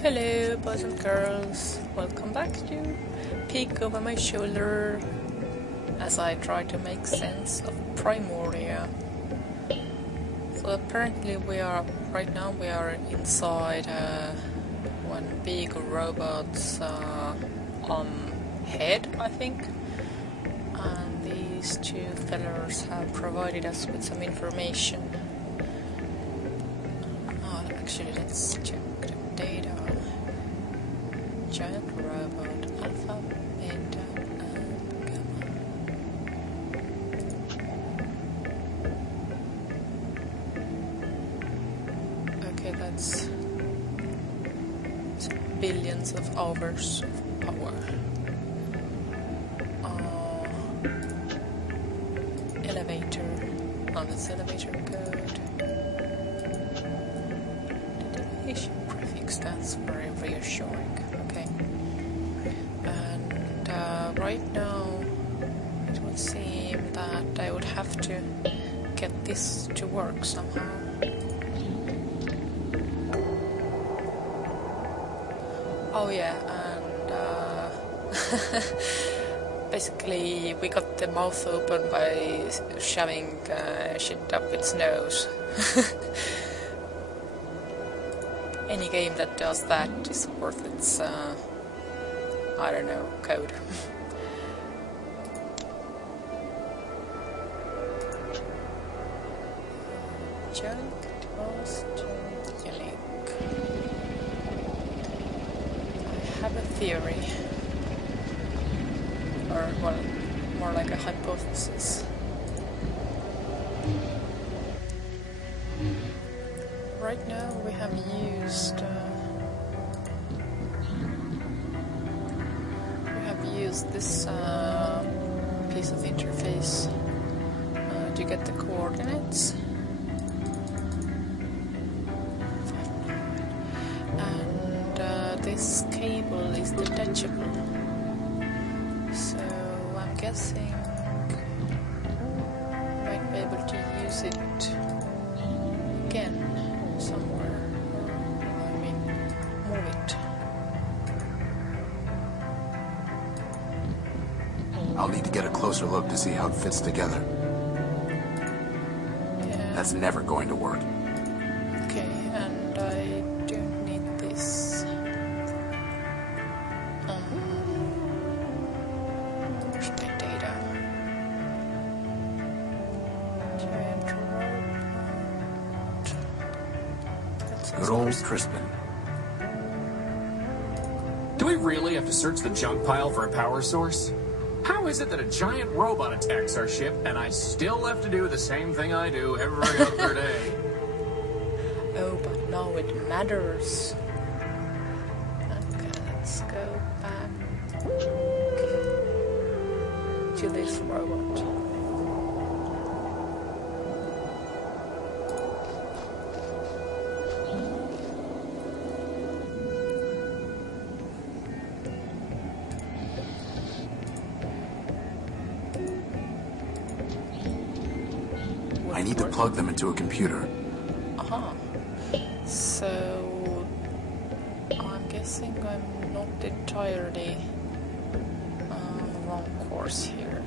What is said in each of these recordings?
Hello boys and girls, welcome back to Peek Over My Shoulder as I try to make sense of Primordia. So apparently right now we are inside one big robot's head, I think. And these two fellows have provided us with some information. Actually, let's check the data. Giant robot, alpha, beta, and gamma. Okay, that's billions of hours of power. Elevator. Oh, that's elevator code. Deviation prefix, that's very reassuring. Okay. And right now it would seem that I would have to get this to work somehow. Oh yeah, and basically we got the mouth open by shoving shit up its nose. Any game that does that is worth its, I don't know, code. Junk most unique. I have a theory. Or, well, more like a hypothesis. Right now we have used this piece of interface to get the coordinates. And this cable is detachable. So I'm guessing I might be able to use it again somewhere. I mean, move it. I'll need to get a closer look to see how it fits together. Yeah. That's never going to work. Okay, and I do need this. Where's my data? Giant robot. Good old Crispin. Do we really have to search the junk pile for a power source? How is it that a giant robot attacks our ship and I still have to do the same thing I do every other day? Oh, but now it matters. Okay, let's go back to this robot. I need to plug them into a computer. So I'm guessing I'm not entirely on the wrong course here.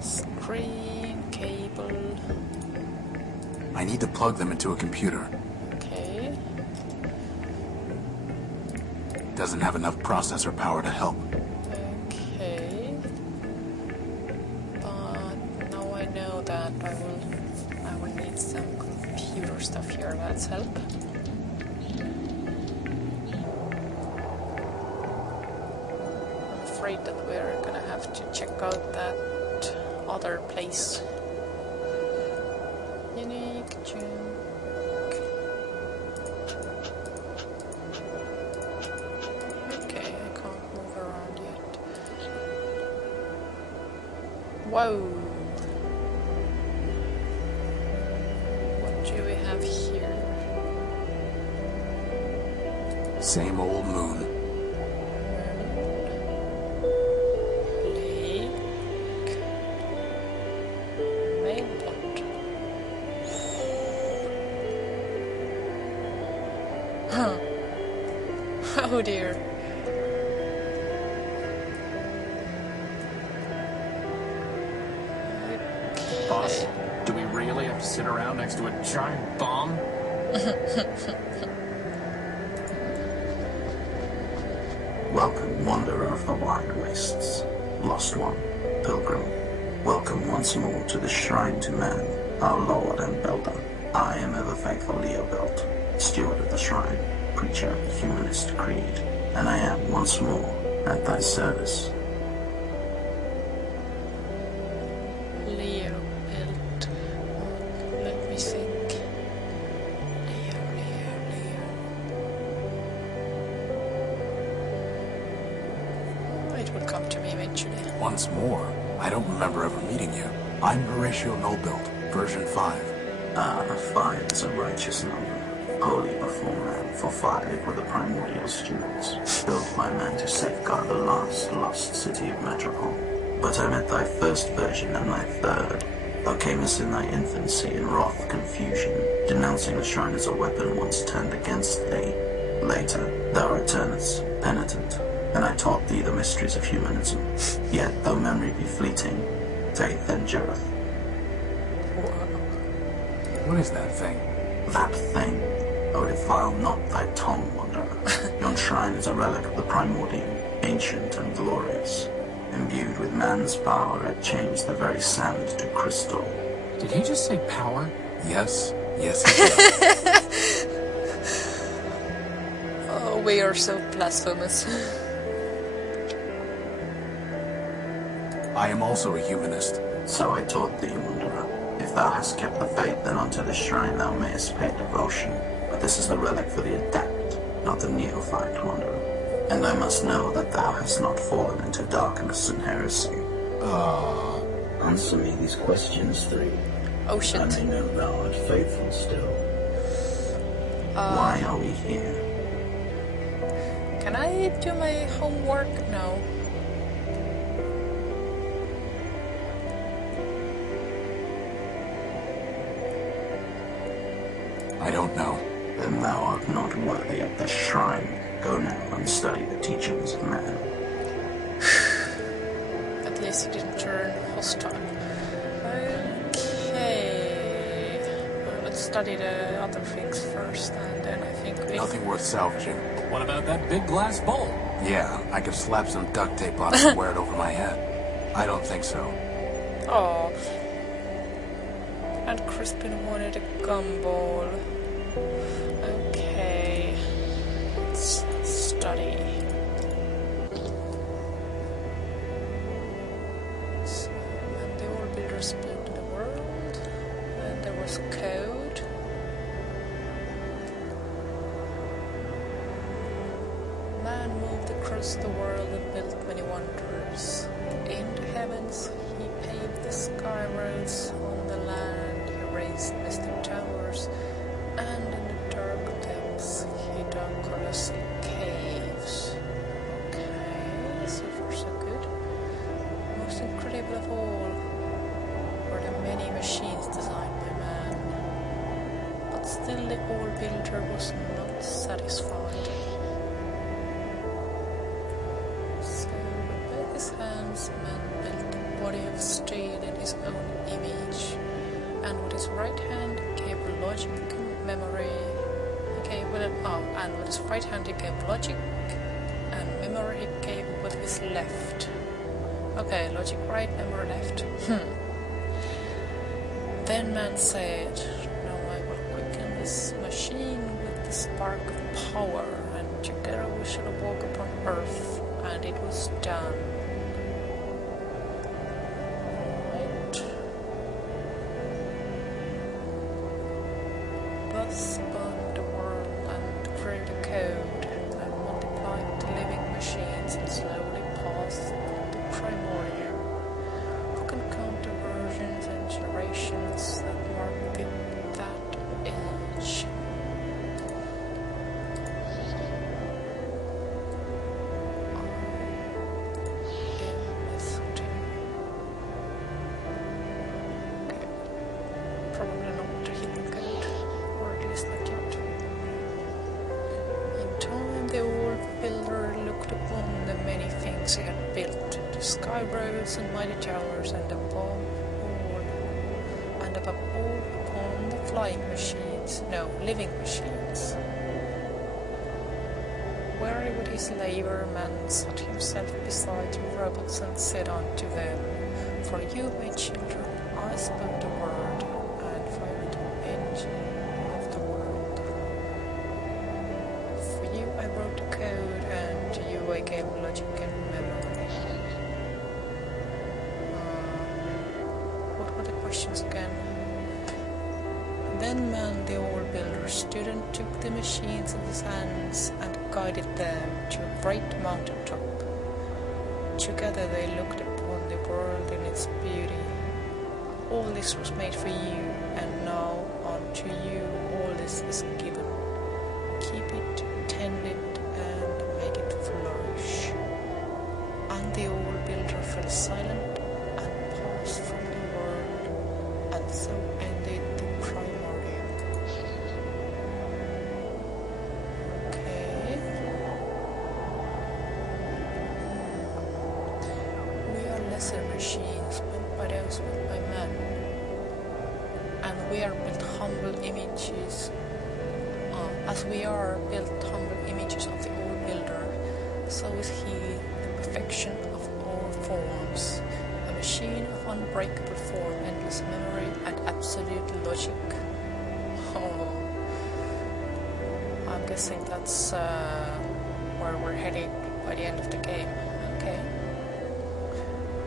Screen, cable. I need to plug them into a computer. Okay. Doesn't have enough processor power to help. Okay. But now I know that I will need some computer stuff here. That's help. I'm afraid that we're gonna have to check out that other place. Unique junk. Okay, I can't move around yet. Whoa! What do we have here? Same old moon. Lake. Mailbot. Oh dear. Boss, do we really have to sit around next to a giant bomb? Welcome, wanderer of the wide wastes. Lost one, pilgrim. Welcome once more to the shrine to man, our lord and builder. I am ever faithful Leobilt, steward of the shrine, preacher of the humanist creed, and I am once more at thy service. Leo built. Let me think. Leo. It will come to me eventually. Once more? I don't remember ever meeting you. I'm Horatio Nobuild, version 5. 5 is a righteous number, holy before man, for 5 were the primordial stewards, built by man to safeguard the last lost city of Metropole. But I met thy first version and thy third. Thou camest in thy infancy in wrath confusion, denouncing the shrine as a weapon once turned against thee. Later, thou returnest, penitent, and I taught thee the mysteries of humanism. Yet, though memory be fleeting, faith endureth. What is that thing? That thing. Oh, defile not thy tongue, wanderer. Yon shrine is a relic of the Primordium, ancient and glorious. Imbued with man's power, it changed the very sand to crystal. Did he just say power? Yes. Yes, he did. Oh, we are so blasphemous. I am also a humanist. So I taught thee, wanderer. If thou hast kept the faith, then unto this shrine thou mayest pay devotion. But this is the relic for the adept, not the neophyte, wanderer. And I must know that thou hast not fallen into darkness and heresy. Answer me these questions 3. Oh shit. I may know thou art faithful still. Why are we here? Can I do my homework now? I don't know. Then thou art not worthy of the shrine. Go now and study the teachings of man. At least he didn't turn hostile. Okay. Well, let's study the other things first, and then I think we... Nothing worth salvaging. What about that big glass bowl? Yeah, I could slap some duct tape on it and wear it over my head. I don't think so. Oh. And Crispin wanted a gumball. Okay. Let's study. So, and the old builders built the world. And there was code. Man moved across the world and built many wonders. In the heavens he paved the sky roads, on the land he raised mystic towers, and in the dark depths he dug colossal caves. Okay, so far so good. Most incredible of all were the many machines designed by man. But still the old builder was not satisfied. So with his hands man built a body of steel in his own image, and with his right hand gave logic and memory. And with his right hand he gave logic, and memory he gave with his left. Okay, logic right, memory left. Then man said, "Now I will quicken this machine with the spark of power, and together we shall walk upon earth." And it was done. Right. Thus spun the world and created a code, and multiplied the living machines, and slowly passed the Primordia. Who can count the versions and generations that marked that age? Probably not the hidden code, or at least not yet. sky roads and mighty towers, and above all upon the flying machines, no, living machines. Weary with his labor, man sat himself beside the robots and said unto them, For you, my children, I spoke the word, and fired the engine of the world. For you I wrote the code, and to you I gave logic and memory. What were the questions again? Then man, the old builder, stood and took the machines in his hands and guided them to a great mountain top. Together they looked upon the world in its beauty. All this was made for you, and now unto you all this is given. Keep it, tend it, and make it flourish. And the old builder fell silent and passed from the world, and so ended the Primordia. Okay. We are lesser machines built by those built by men, and we are built humble images. As we are built humble images of the old builder, so is he the perfection of all forms, a machine of unbreakable form, endless memory, and absolute logic. Oh, I'm guessing that's where we're heading by the end of the game. Okay.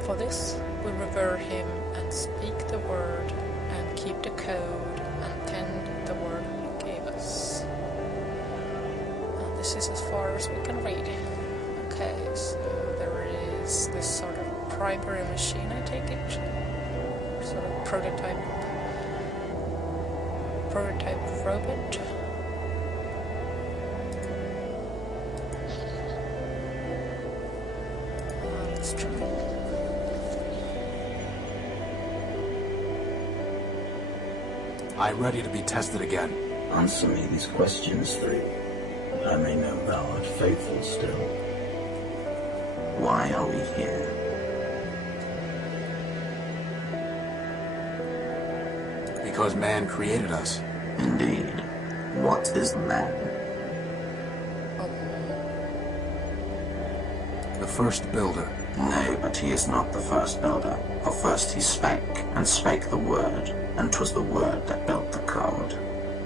For this, we revere him and speak the word and keep the code and tend the word he gave us. And this is as far as we can read. Okay, so there is this sort of primary machine, I take it. Sort of prototype robot. Let's try. I'm ready to be tested again. Answer me these questions three, that I may know thou art faithful still. Why are we here? Because man created us. Indeed. What is man? The first builder. Nay, but he is not the first builder. For first he spake, and spake the word, and 'twas the word that built the code.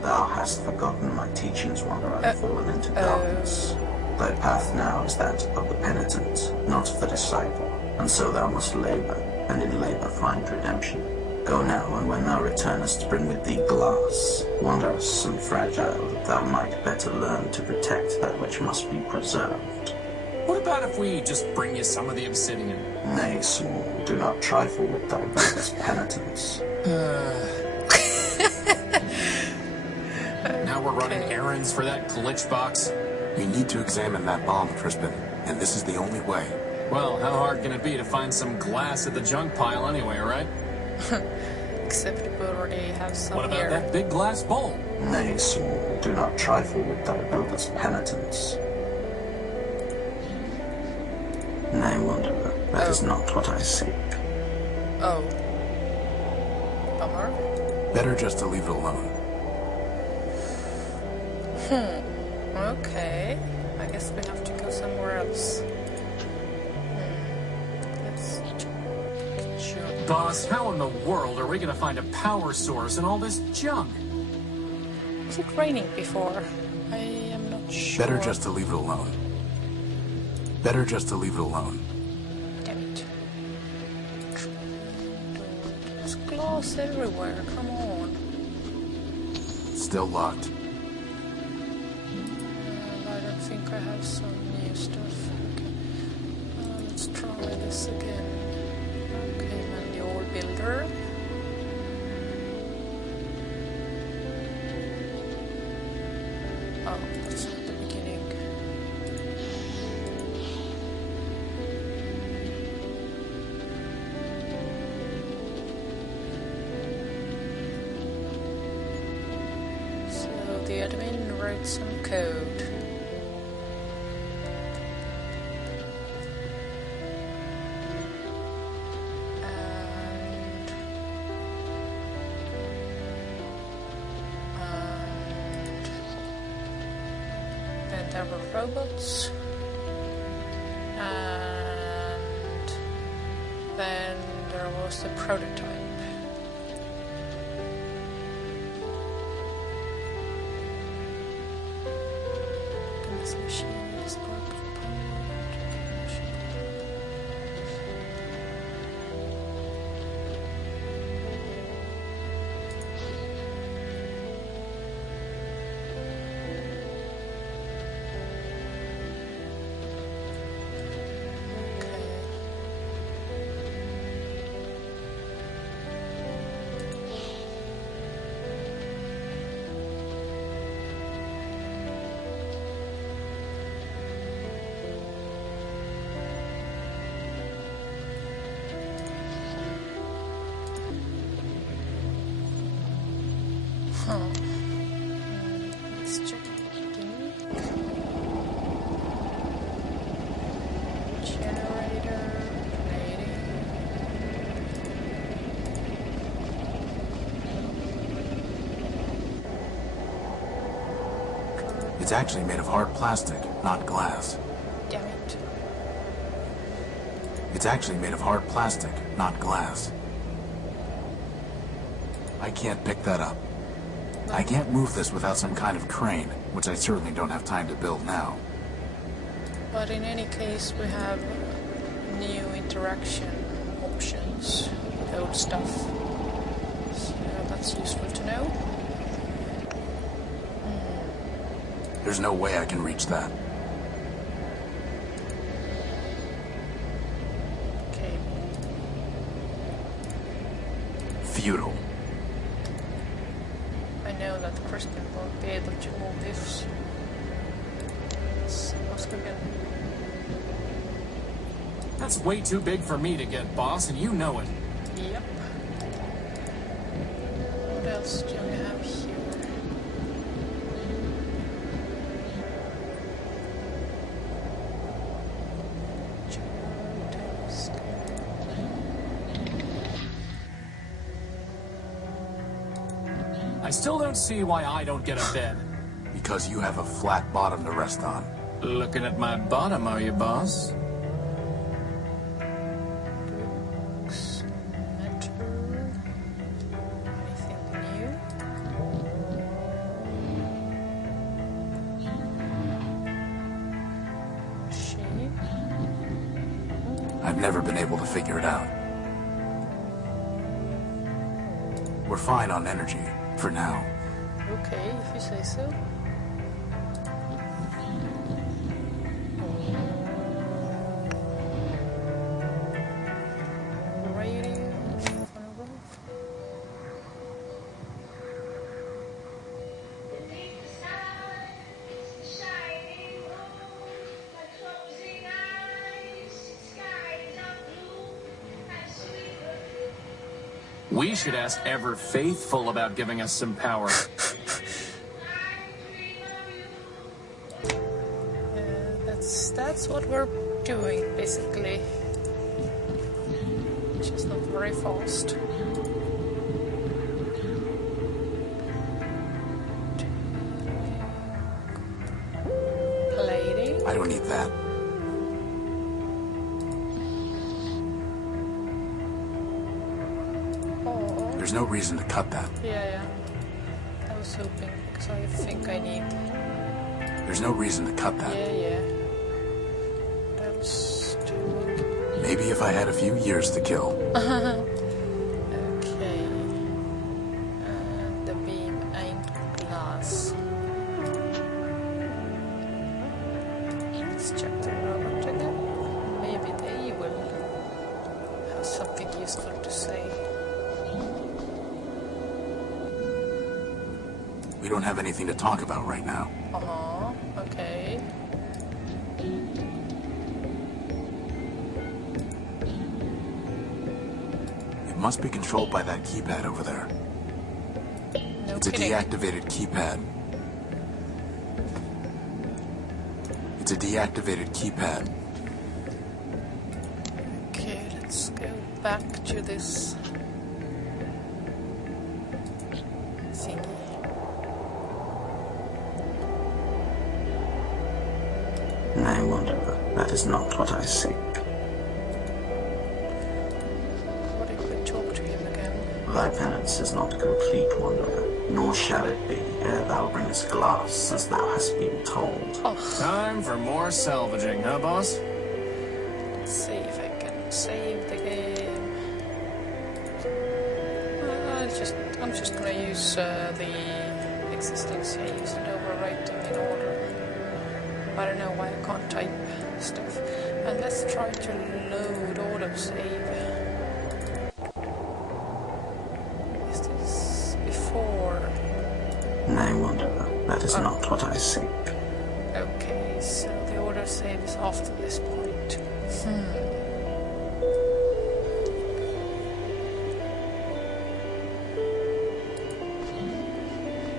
Thou hast forgotten my teachings, wanderer, and fallen into darkness. Thy path now is that of the penitent, not of the disciple, and so thou must labor, and in labor find redemption. Go now, and when thou returnest, bring with thee glass, wondrous and fragile, that thou might better learn to protect that which must be preserved. What about if we just bring you some of the obsidian? Nay, small, do not trifle with thy brother's penitence. Now we're running errands for that glitch box? We need to examine that bomb, Crispin, and this is the only way. Well, how hard can it be to find some glass at the junk pile anyway, right? Except we already have some What about here. that big glass bowl? Nay, small, do not trifle with thy brother's penitence. Nay, wanderer, that is not what I seek. Oh. Bummer. Better just to leave it alone. Okay. I guess we have to go somewhere else. Let's check. Boss, how in the world are we gonna find a power source in all this junk? Was it raining before? I am not sure. Better just to leave it alone. Better just to leave it alone. Damn it. There's glass everywhere, come on. Still locked. I don't think I have some new stuff. Okay. Let's try this again. Okay, man, the old builder. Oh, that's not the beginning. So the admin wrote some code. there were robots. And then there was the prototype. This machine is spark let's check generator, rating. It's actually made of hard plastic, not glass. Damn it. It's actually made of hard plastic, not glass. I can't pick that up. I can't move this without some kind of crane, which I certainly don't have time to build now. But in any case, we have new interaction options with old stuff. So that's useful to know. There's no way I can reach that. Okay. Futile. I know that Crispin won't be able to move this. So what's we gonna... That's way too big for me to get, boss, and you know it. Yep. What else do we have here? I still don't see why I don't get a bed. Because you have a flat bottom to rest on. Looking at my bottom, are you, boss? Books, metal, anything new? Machine. I've never been able to figure it out. We're fine on energy, for now. Okay, if you say so. Radio, phonograph. We should ask Ever Faithful about giving us some power. That's what we're doing, basically. Just not very fast. Plating. I don't need that. Oh. There's no reason to cut that. Yeah. I was hoping, because I think I need... There's no reason to cut that. Yeah. That was doing... Maybe if I had a few years to kill. Okay. And the beam ain't glass. Let's check the robot again. Maybe they will have something useful to say. We don't have anything to talk about right now. Okay. It must be controlled by that keypad over there. No It's a kidding. deactivated keypad. It's a deactivated keypad. Okay, let's go back to this thingy. Nay, Wanderer, that is not what I seek. What if we talk to him again? Thy penance is not complete, Wanderer, nor shall it be ere thou bringest glass as thou hast been told. Oh, Time for more salvaging, huh, boss? let's see if I can save the game. I'm just gonna use the existing saves and overwrite them in order. I don't know why I can't type stuff. And let's try to load autosave. Is this before? Nay, Wanderer, that is not what I seek. Okay, so the autosave is after this point.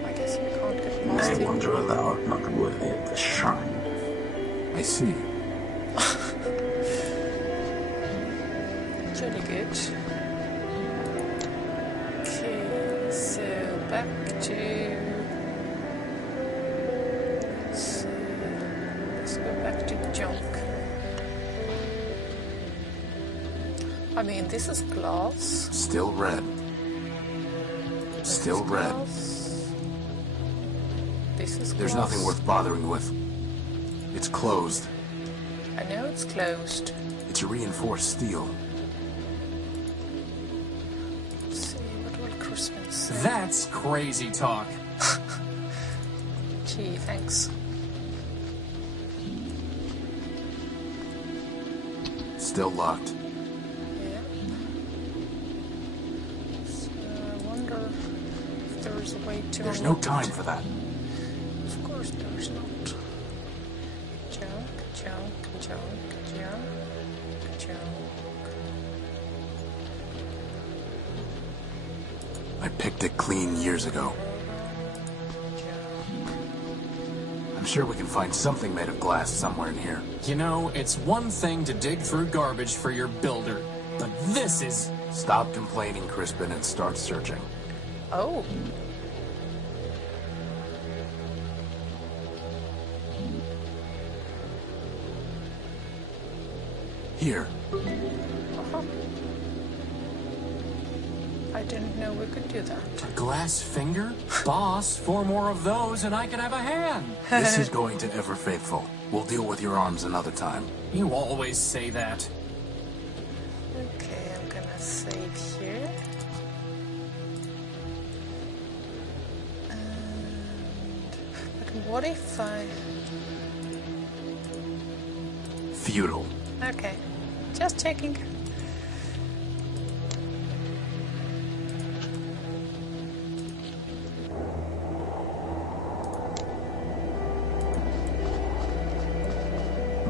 I guess we can't get past Nay, it. Wanderer, thou art not worthy of this shrine. I see. Jolly good. Okay, so back to... Let's go back to junk. I mean, this is glass. Still red. Still red. Glass. This is There's glass. nothing worth bothering with. It's closed. I know it's closed. It's reinforced steel. Let's see, what will Crispin say? That's crazy talk. Gee, thanks. Still locked. Yeah. So I wonder if there's a way to... There's no time for that. Of course there's not. Junk, junk, junk, junk, junk. I picked it clean years ago. I'm sure we can find something made of glass somewhere in here. You know, it's one thing to dig through garbage for your builder, but this is... Stop complaining, Crispin, and start searching. Oh. Here. Uh-huh. I didn't know we could do that. A glass finger? Boss, 4 more of those and I can have a hand. This is going to Ever Faithful. We'll deal with your arms another time. You always say that. Okay, I'm gonna save here. But what if I... Futile. Okay, just checking.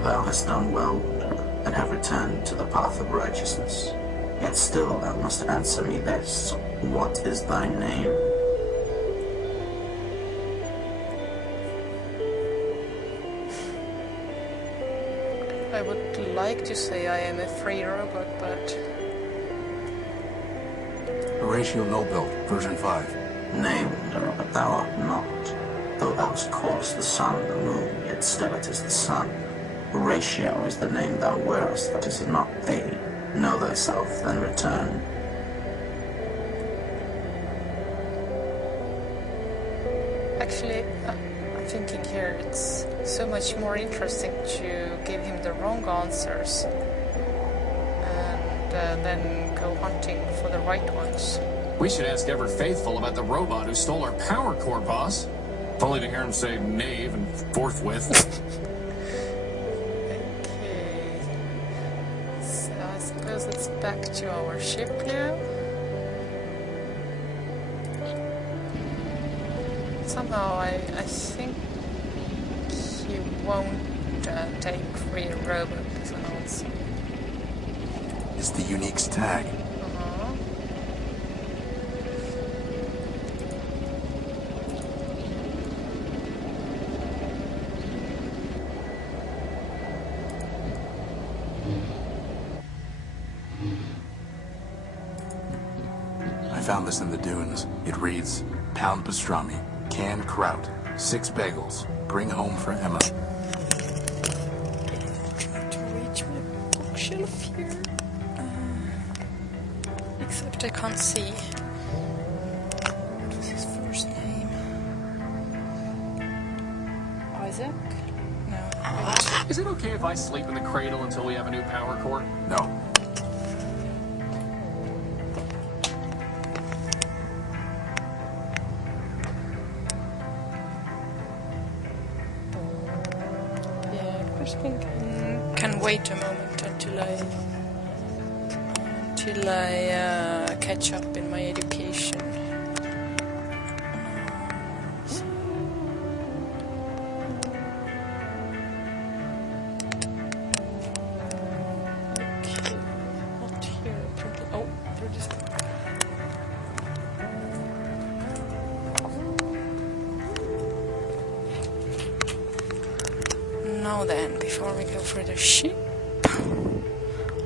Thou hast done well, Wanderer, and have returned to the path of righteousness. Yet still thou must answer me this. What is thy name? I would like to say I am a free robot, but... Horatio Nobuild, version 5. Nay, Wanderer, but thou art not. Though thou hast caused the sun, the moon, yet still it is the sun. Horatio is the name thou wearest, but is not thee. Know thyself, then return. Actually, I'm thinking here it's so much more interesting to give him the wrong answers and then go hunting for the right ones. We should ask Ever Faithful about the robot who stole our power core, boss. If only to hear him say knave and forthwith. Okay. So I suppose it's back to our ship now. Somehow I think he won't take free robot as an answer. It's the Unique's tag. Uh-huh. I found this in the dunes. It reads, pound pastrami, canned kraut, 6 bagels, bring home for Emma. shelf here. Except I can't see. What was his first name? Isaac? No. Is it okay if I sleep in the cradle until we have a new power core? No. Yeah, Crispin can wait a moment until I catch up in my education. Okay, not here. Oh, there it is. Now then, before we go for the ship,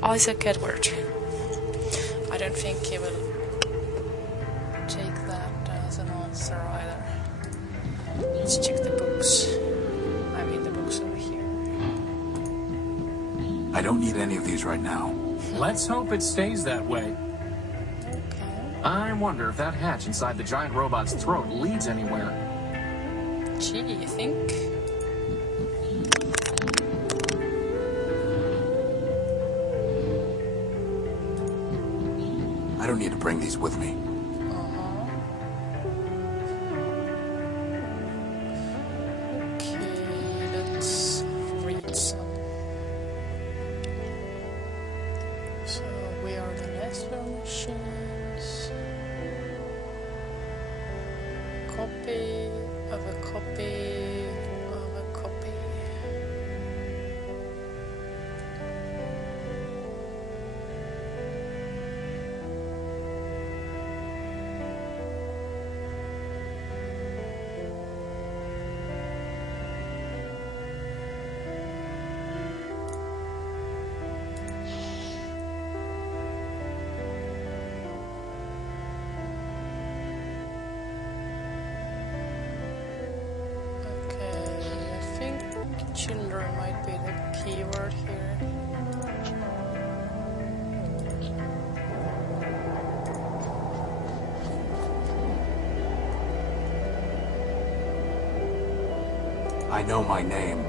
Isaac Edward. I don't think he will take that as an answer either. Let's check the books. I mean the books over here. I don't need any of these right now. Let's hope it stays that way. Okay. I wonder if that hatch inside the giant robot's throat leads anywhere. Gee, you think? I don't need to bring these with me. Okay, let's read some. So we are the lesser machines. Copy of a copy of a copy. Children might be the keyword here. I know my name.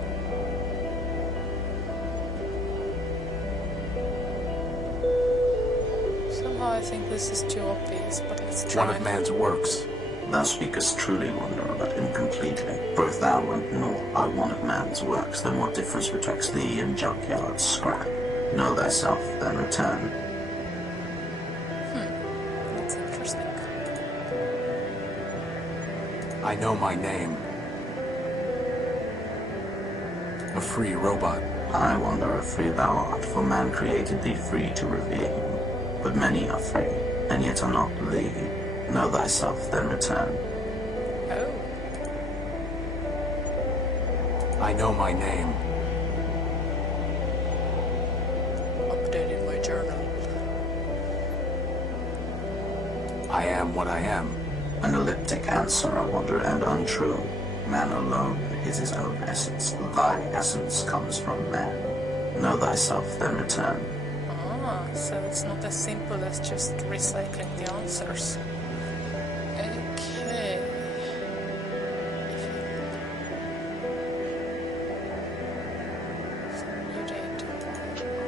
Somehow I think this is too obvious, but let's try. One of man's works. Thou speakest truly, Wanderer, but incompletely. For if thou and nor are one of man's works, then what difference betwixt thee and junkyard scrap? Know thyself, then return. That's interesting. I know my name. A free robot. I wonder if free thou art, for man created thee free to revere him. But many are free, and yet are not thee. Know thyself, then return. Oh. I know my name. Updated my journal. I am what I am. An elliptic answer, I wonder, and untrue. Man alone is his own essence. Thy essence comes from man. Know thyself, then return. Ah, so it's not as simple as just recycling the answers. Okay. Some new data over here.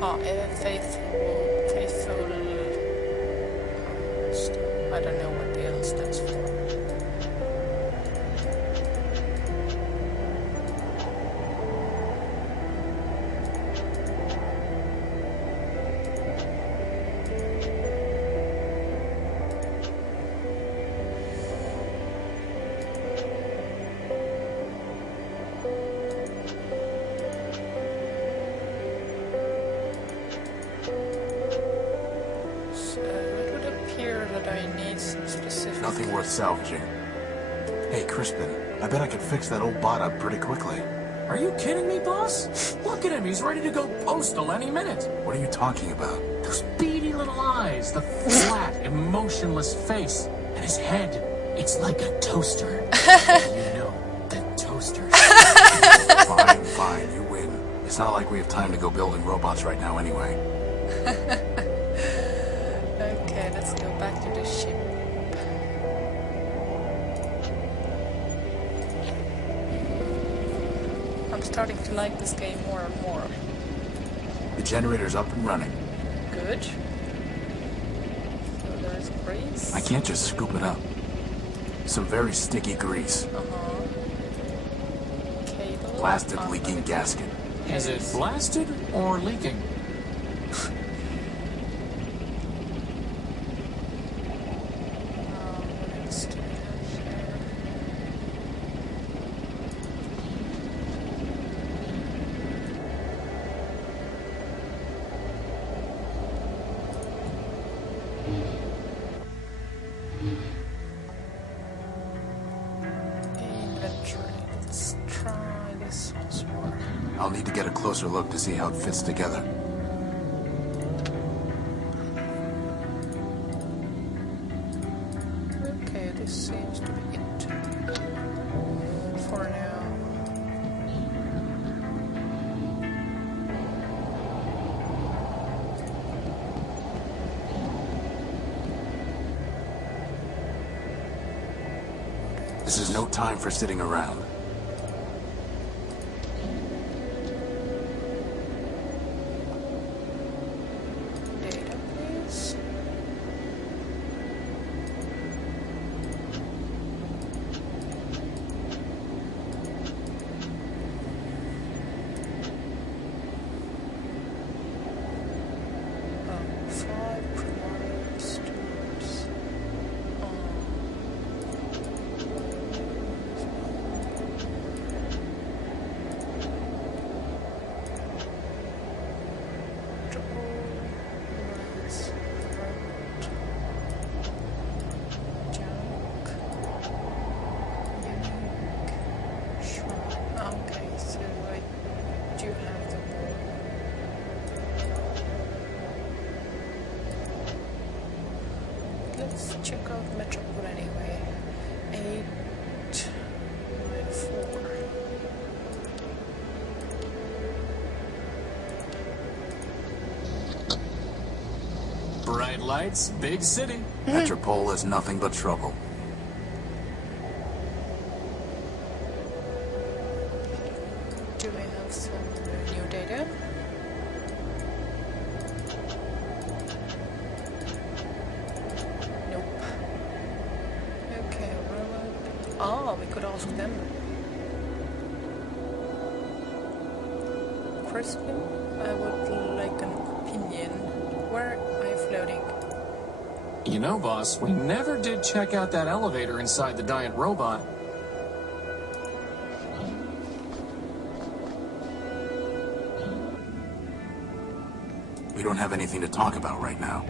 Oh, faithful stuff. I don't know what the L stands for. Nothing worth salvaging. Hey, Crispin, I bet I could fix that old bot up pretty quickly. Are you kidding me, boss? Look at him, he's ready to go postal any minute. What are you talking about? Those beady little eyes, the flat, emotionless face, and his head. It's like a toaster. You know, that toaster. Fine, fine, you win. It's not like we have time to go building robots right now anyway. Okay, let's go back to the ship. I'm starting to like this game more and more. The generator's up and running. Good. So there's grease. I can't just scoop it up. Some very sticky grease. Cable. Blasted leaking gasket. Is it blasted or leaking? What else do we have here? Inventory. Let's try this once more. I'll need to get a closer look to see how it fits together. Okay, this seems to be it for now. This is no time for sitting around. Data, please. Oh, 5 Primordia students. Okay, so I do have them all. Let's check out Metropole anyway. 894. Bright lights, big city. Metropole is nothing but trouble. Do we have some new data? Nope. Okay, what about... Oh, we could ask them. Crispin, I would like an opinion. Where are you floating? You know, boss, we never did check out that elevator inside the giant robot. We don't have anything to talk about right now.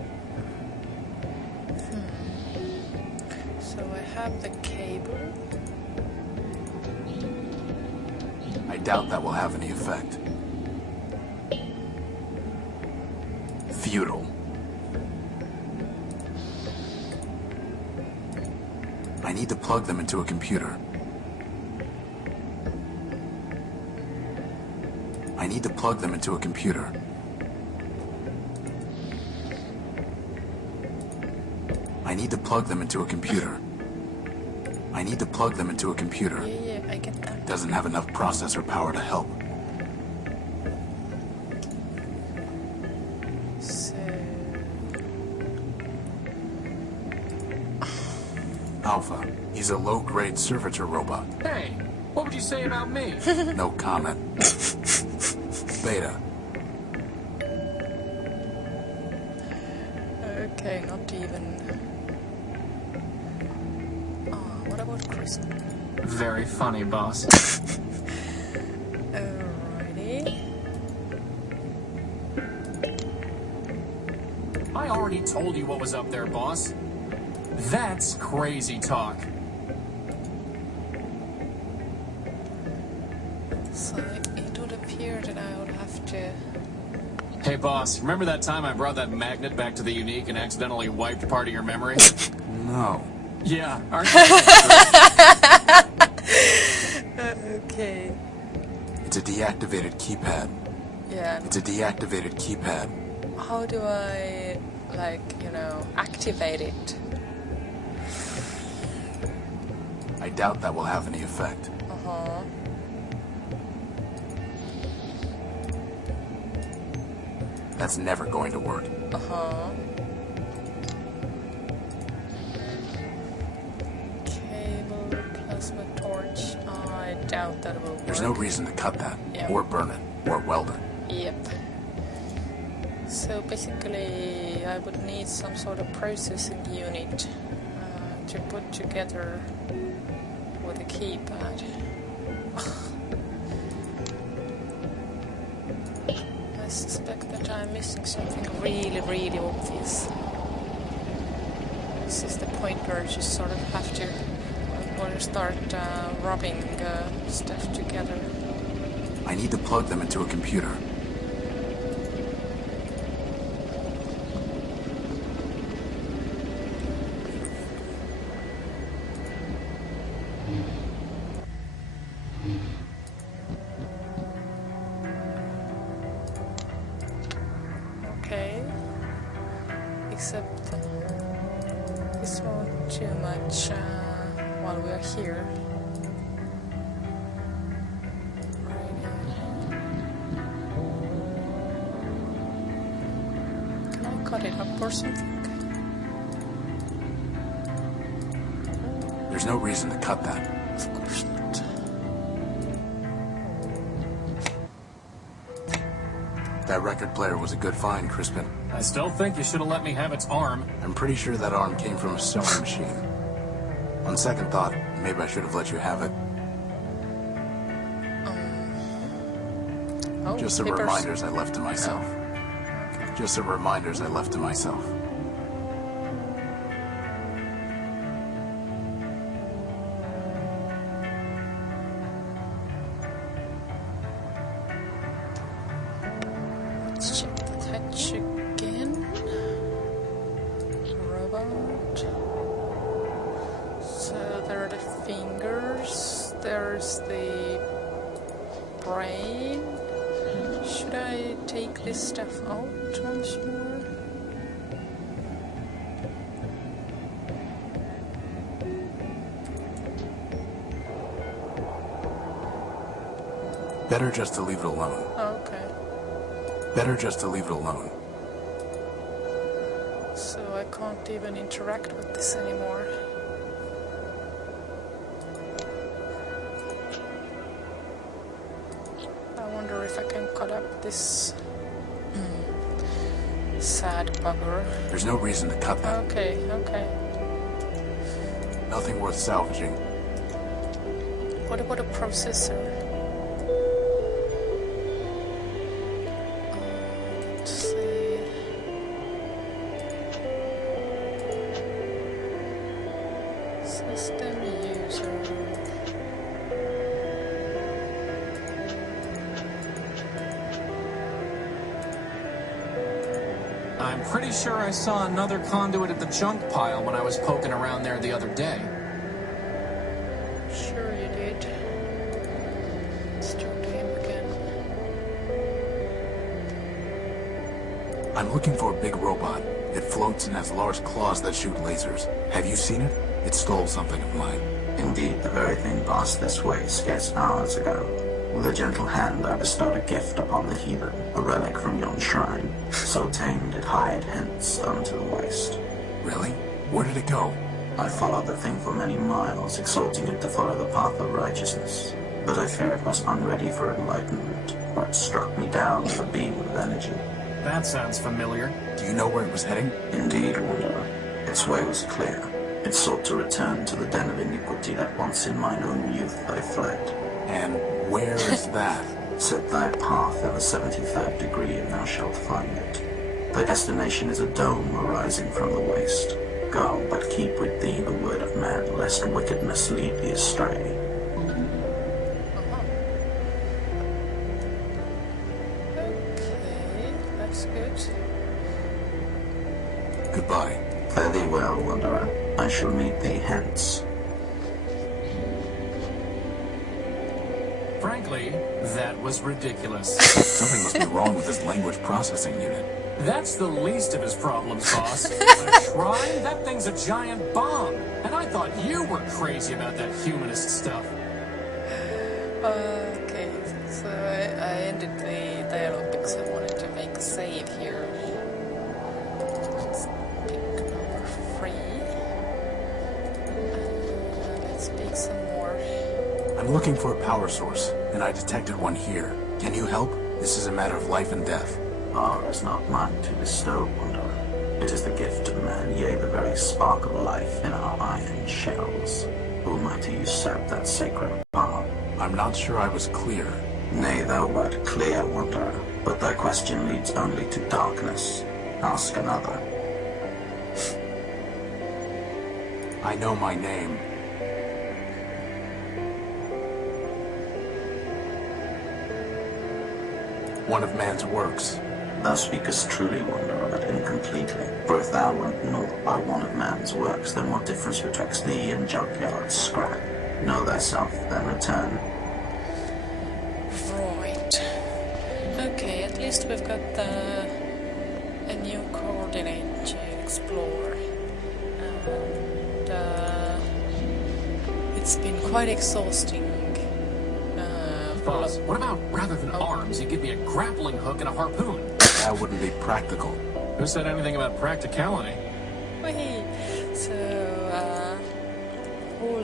So I have the cable. I doubt that will have any effect. Futile. I need to plug them into a computer. I need to plug them into a computer. I need to plug them into a computer. I need to plug them into a computer. Yeah, I get that. Doesn't have enough processor power to help. So... Alpha. He's a low-grade servitor robot. Hey, what would you say about me? No comment. Beta. Okay, not even... What about Crispin? Very funny, boss. Alrighty. I already told you what was up there, boss. That's crazy talk. So it would appear that I would have to... Hey, boss, remember that time I brought that magnet back to the Unique and accidentally wiped part of your memory? No. Yeah, aren't you? Okay. It's a deactivated keypad. Yeah. It's a deactivated keypad. How do I, like, you know, activate it? I doubt that will have any effect. Uh-huh. That's never going to work. Uh-huh. Cable, plasma torch. I doubt that will work. There's no reason to cut that, Yeah. or burn it, or weld it. Yep. So basically, I would need some sort of processing unit to put together with a keypad. I suspect that I'm missing something really, really obvious. This is the point where you just sort of have to start rubbing stuff together. I need to plug them into a computer. Okay. Except this won't too much while we are here. Can I cut it up or something? There's no reason to cut that. Of course not. That record player was a good find, Crispin. I still think you should have let me have its arm. I'm pretty sure that arm came from a sewing machine. On second thought, maybe I should have let you have it. Oh, Just some papers. reminders I left to myself. Just some reminders I left to myself. Let's check the touch again. Robot. So there are the fingers. There's the brain. Should I take this stuff out once more? Better just to leave it alone. Okay. Better just to leave it alone. So I can't even interact with this anymore. I wonder if I can cut up this sad bugger. There's no reason to cut that. Okay, okay. Nothing worth salvaging. What about a processor? Let's see. System user. I'm pretty sure I saw another conduit at the junk pile when I was poking around there the other day. Sure you did. Let's talk to him again. I'm looking for a big robot. It floats and has large claws that shoot lasers. Have you seen it? It stole something of mine. Indeed, the very thing passed this way scarce hours ago. With a gentle hand I bestowed a gift upon the heathen, a relic from yon shrine. So tamed it hied hence unto the waste. Really? Where did it go? I followed the thing for many miles, exhorting it to follow the path of righteousness. But I fear it was unready for enlightenment, or it struck me down with a beam of energy. That sounds familiar. Do you know where it was heading? Indeed, Wanderer. Its way was clear. It sought to return to the den of iniquity that once in mine own youth I fled. And where is that? Set thy path in the 73rd degree, and thou shalt find it. Thy destination is a dome arising from the waste. Go, but keep with thee the word of man, lest wickedness lead thee astray. Okay, that's good. Goodbye. Fare thee well, Wanderer. I shall meet thee hence. Frankly, that was ridiculous. Something must be wrong with this language processing unit. That's the least of his problems, boss. A shrine? That thing's a giant bomb. And I thought you were crazy about that humanist stuff. Okay, so I ended the dialogue because I wanted to make a save here. Let's pick number 3. Let's pick some more. I'm looking for a power source, and I detected one here. Can you help? This is a matter of life and death. Power is not mine to bestow, Wanderer. It is the gift of man, yea, the very spark of life in our iron shells. Who am I to usurp that sacred power? I'm not sure I was clear. Nay, thou wert clear, Wanderer, but thy question leads only to darkness. Ask another. I know my name. One of man's works. Thou speakest truly, Wanderer, but incompletely. For if thou wert naught by one of man's works, then what difference betwixt thee and junkyard scrap? Know thyself, then return. Right. Okay, at least we've got a new coordinate to explore. And it's been quite exhausting. Boss, what about rather than arms, you give me a grappling hook and a harpoon? That wouldn't be practical. Who said anything about practicality? Whee! So, all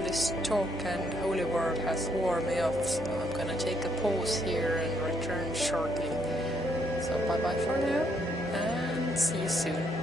this talk and holy word has wore me off, so I'm gonna take a pause here and return shortly. So bye bye for now, and see you soon.